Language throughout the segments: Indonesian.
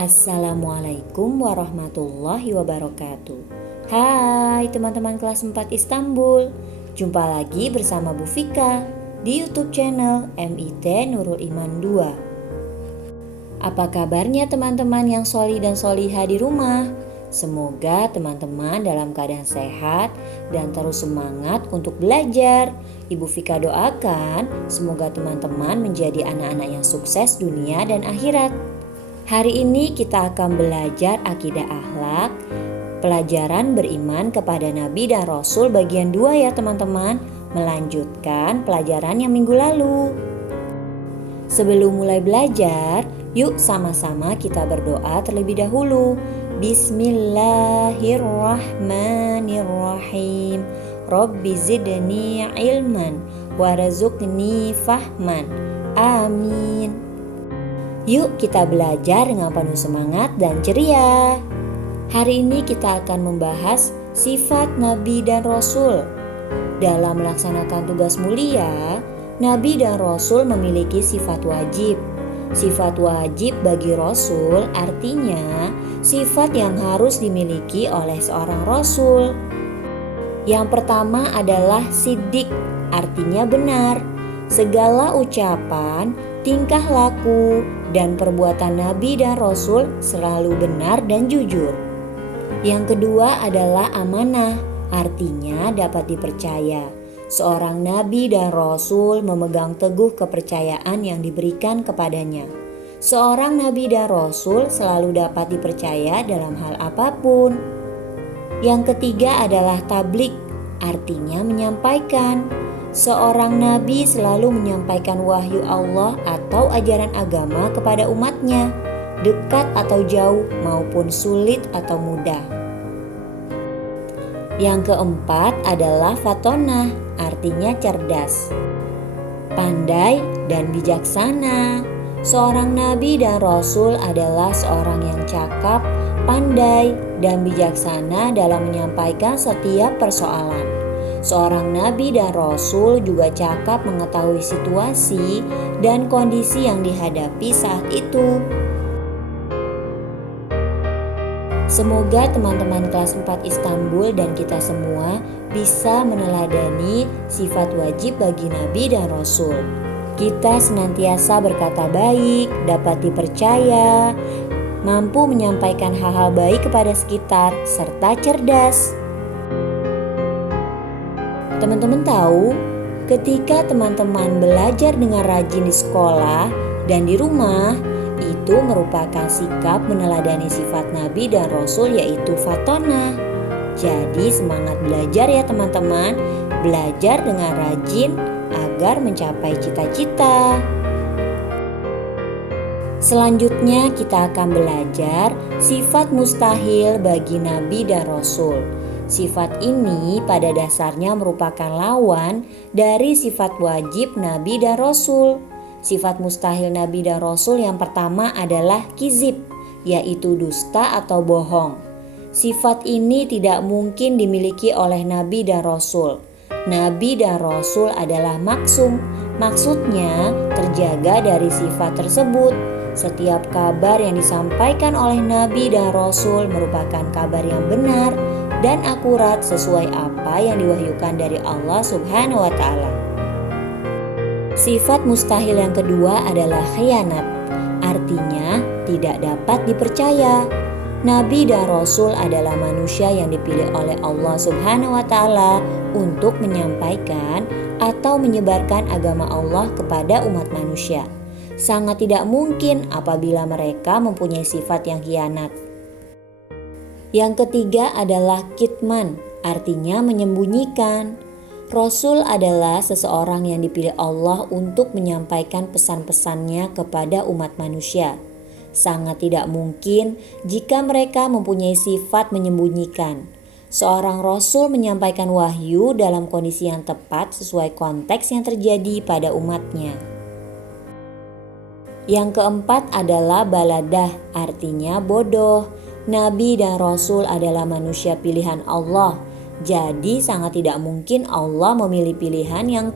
Assalamualaikum warahmatullahi wabarakatuh. Hai teman-teman kelas 4 Istanbul. Jumpa lagi bersama Bu Fika di YouTube channel MIT Nurul Iman 2. Apa kabarnya teman-teman yang sholi dan sholiha di rumah? Semoga teman-teman dalam keadaan sehat dan terus semangat untuk belajar. Ibu Fika doakan semoga teman-teman menjadi anak-anak yang sukses dunia dan akhirat. Hari ini kita akan belajar akidah akhlak, pelajaran beriman kepada Nabi dan Rasul bagian 2 ya teman-teman, melanjutkan pelajaran yang minggu lalu. Sebelum mulai belajar, yuk sama-sama kita berdoa terlebih dahulu. Bismillahirrahmanirrahim. Rabbi zidni ilman warzuqni fahman. Amin. Yuk kita belajar dengan penuh semangat dan ceria. Hari ini kita akan membahas sifat Nabi dan Rasul. Dalam melaksanakan tugas mulia, Nabi dan Rasul memiliki sifat wajib. Sifat wajib bagi Rasul artinya sifat yang harus dimiliki oleh seorang Rasul. Yang pertama adalah siddiq, artinya benar. Segala ucapan, tingkah laku, dan perbuatan Nabi dan Rasul selalu benar dan jujur. Yang kedua adalah amanah, artinya dapat dipercaya. Seorang Nabi dan Rasul memegang teguh kepercayaan yang diberikan kepadanya. Seorang Nabi dan Rasul selalu dapat dipercaya dalam hal apapun. Yang ketiga adalah tabligh, artinya menyampaikan. Seorang nabi selalu menyampaikan wahyu Allah atau ajaran agama kepada umatnya, dekat atau jauh maupun sulit atau mudah. Yang keempat adalah fatonah, artinya cerdas, pandai dan bijaksana. Seorang nabi dan rasul adalah seorang yang cakap, pandai, dan bijaksana dalam menyampaikan setiap persoalan. Seorang nabi dan rasul juga cakap mengetahui situasi dan kondisi yang dihadapi saat itu. Semoga teman-teman kelas 4 Istanbul dan kita semua bisa meneladani sifat wajib bagi nabi dan rasul. Kita senantiasa berkata baik, dapat dipercaya, mampu menyampaikan hal-hal baik kepada sekitar, serta cerdas. Teman-teman tahu, ketika teman-teman belajar dengan rajin di sekolah dan di rumah, itu merupakan sikap meneladani sifat Nabi dan Rasul yaitu fatonah. Jadi semangat belajar ya teman-teman, belajar dengan rajin agar mencapai cita-cita. Selanjutnya kita akan belajar sifat mustahil bagi Nabi dan Rasul. Sifat ini pada dasarnya merupakan lawan dari sifat wajib Nabi dan Rasul. Sifat mustahil Nabi dan Rasul yang pertama adalah kizib, yaitu dusta atau bohong. Sifat ini tidak mungkin dimiliki oleh Nabi dan Rasul. Nabi dan Rasul adalah maksum, maksudnya terjaga dari sifat tersebut. Setiap kabar yang disampaikan oleh Nabi dan Rasul merupakan kabar yang benar dan akurat sesuai apa yang diwahyukan dari Allah Subhanahu wa Ta'ala. Sifat mustahil yang kedua adalah khianat, artinya tidak dapat dipercaya. Nabi dan Rasul adalah manusia yang dipilih oleh Allah Subhanahu wa Ta'ala untuk menyampaikan atau menyebarkan agama Allah kepada umat manusia. Sangat tidak mungkin apabila mereka mempunyai sifat yang khianat. Yang ketiga adalah kitman, artinya menyembunyikan. Rasul adalah seseorang yang dipilih Allah untuk menyampaikan pesan-pesannya kepada umat manusia. Sangat tidak mungkin jika mereka mempunyai sifat menyembunyikan. Seorang Rasul menyampaikan wahyu dalam kondisi yang tepat sesuai konteks yang terjadi pada umatnya. Yang keempat adalah baladah, artinya bodoh. Nabi dan Rasul adalah manusia pilihan Allah. Jadi sangat tidak mungkin Allah memilih pilihan yang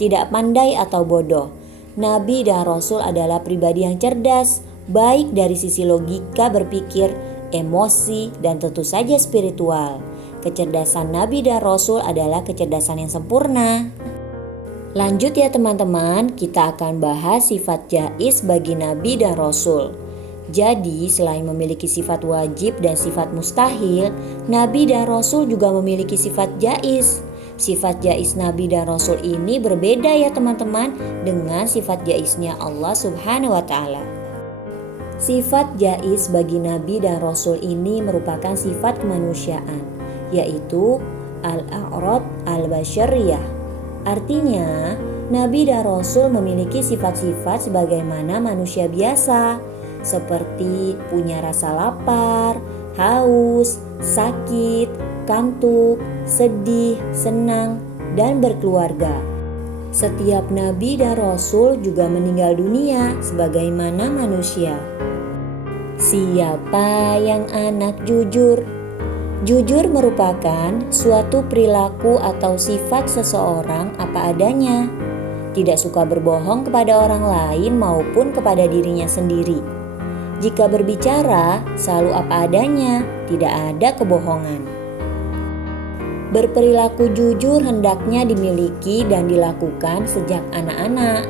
tidak pandai atau bodoh. Nabi dan Rasul adalah pribadi yang cerdas, baik dari sisi logika berpikir, emosi, dan tentu saja spiritual. Kecerdasan Nabi dan Rasul adalah kecerdasan yang sempurna. Lanjut ya teman-teman, kita akan bahas sifat jaiz bagi Nabi dan Rasul. Jadi selain memiliki sifat wajib dan sifat mustahil, Nabi dan Rasul juga memiliki sifat jaiz. Sifat jaiz Nabi dan Rasul ini berbeda ya teman-teman dengan sifat jaiznya Allah Subhanahu wa Ta'ala. Sifat jaiz bagi Nabi dan Rasul ini merupakan sifat kemanusiaan, yaitu al-a'rad al-basyariyah. Artinya, Nabi dan Rasul memiliki sifat-sifat sebagaimana manusia biasa, seperti punya rasa lapar, haus, sakit, kantuk, sedih, senang, dan berkeluarga. Setiap Nabi dan Rasul juga meninggal dunia sebagaimana manusia. Siapa yang anak jujur? Jujur merupakan suatu perilaku atau sifat seseorang apa adanya. Tidak suka berbohong kepada orang lain maupun kepada dirinya sendiri. Jika berbicara, selalu apa adanya, tidak ada kebohongan. Berperilaku jujur hendaknya dimiliki dan dilakukan sejak anak-anak,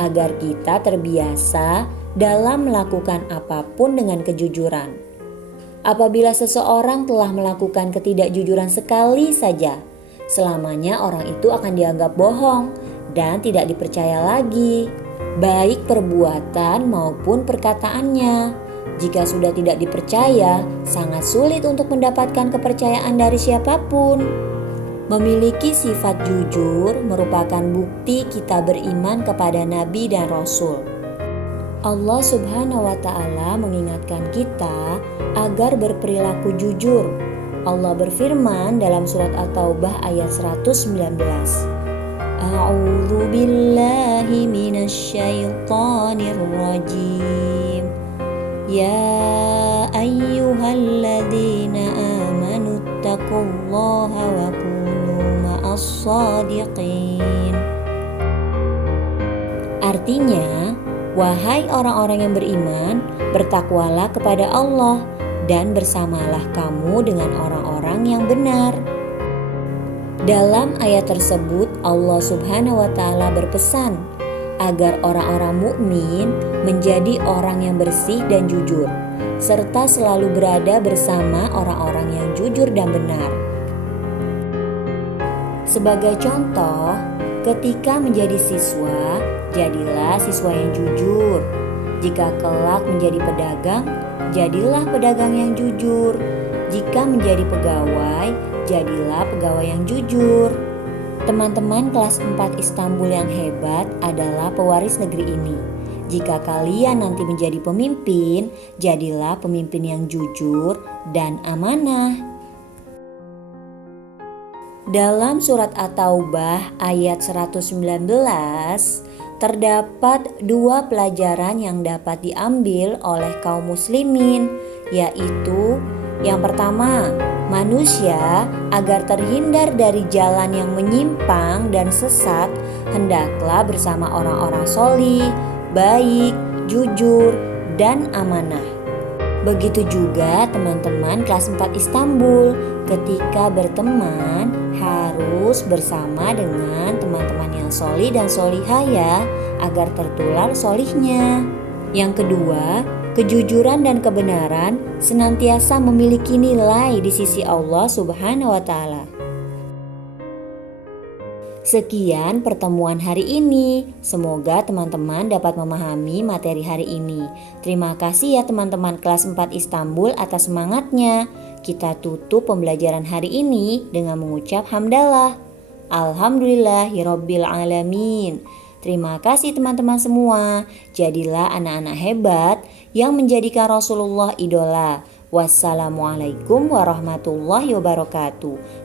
agar kita terbiasa dalam melakukan apapun dengan kejujuran. Apabila seseorang telah melakukan ketidakjujuran sekali saja, selamanya orang itu akan dianggap bohong dan tidak dipercaya lagi, baik perbuatan maupun perkataannya. Jika sudah tidak dipercaya, sangat sulit untuk mendapatkan kepercayaan dari siapapun. Memiliki sifat jujur merupakan bukti kita beriman kepada Nabi dan Rasul. Allah Subhanahu wa Ta'ala mengingatkan kita agar berperilaku jujur. Allah berfirman dalam surat At-Taubah ayat 119. A'udzu billahi minasyaitonir rajim. Ya ayyuhalladzina amanu taqullaha wa kunu ma'as-shadiqin. Artinya, wahai orang-orang yang beriman, bertakwalah kepada Allah dan bersamalah kamu dengan orang-orang yang benar. Dalam ayat tersebut Allah Subhanahu wa Ta'ala berpesan agar orang-orang mukmin menjadi orang yang bersih dan jujur, serta selalu berada bersama orang-orang yang jujur dan benar. Sebagai contoh, ketika menjadi siswa, jadilah siswa yang jujur. Jika kelak menjadi pedagang, jadilah pedagang yang jujur. Jika menjadi pegawai, jadilah pegawai yang jujur. Teman-teman kelas 4 Istanbul yang hebat adalah pewaris negeri ini. Jika kalian nanti menjadi pemimpin, jadilah pemimpin yang jujur dan amanah. Dalam surat At-Taubah ayat 119, terdapat dua pelajaran yang dapat diambil oleh kaum muslimin, yaitu yang pertama, manusia agar terhindar dari jalan yang menyimpang dan sesat, hendaklah bersama orang-orang solih, baik, jujur, dan amanah. Begitu juga teman-teman kelas 4 Istanbul, ketika berteman harus bersama dengan teman-teman yang solih dan solihah ya, agar tertular solihnya. Yang kedua, kejujuran dan kebenaran senantiasa memiliki nilai di sisi Allah Subhanahu wa Ta'ala. Sekian pertemuan hari ini. Semoga teman-teman dapat memahami materi hari ini. Terima kasih ya teman-teman kelas 4 Istanbul atas semangatnya. Kita tutup pembelajaran hari ini dengan mengucap hamdalah. Alhamdulillahirabbil alamin. Terima kasih teman-teman semua. Jadilah anak-anak hebat yang menjadikan Rasulullah idola. Wassalamualaikum warahmatullahi wabarakatuh.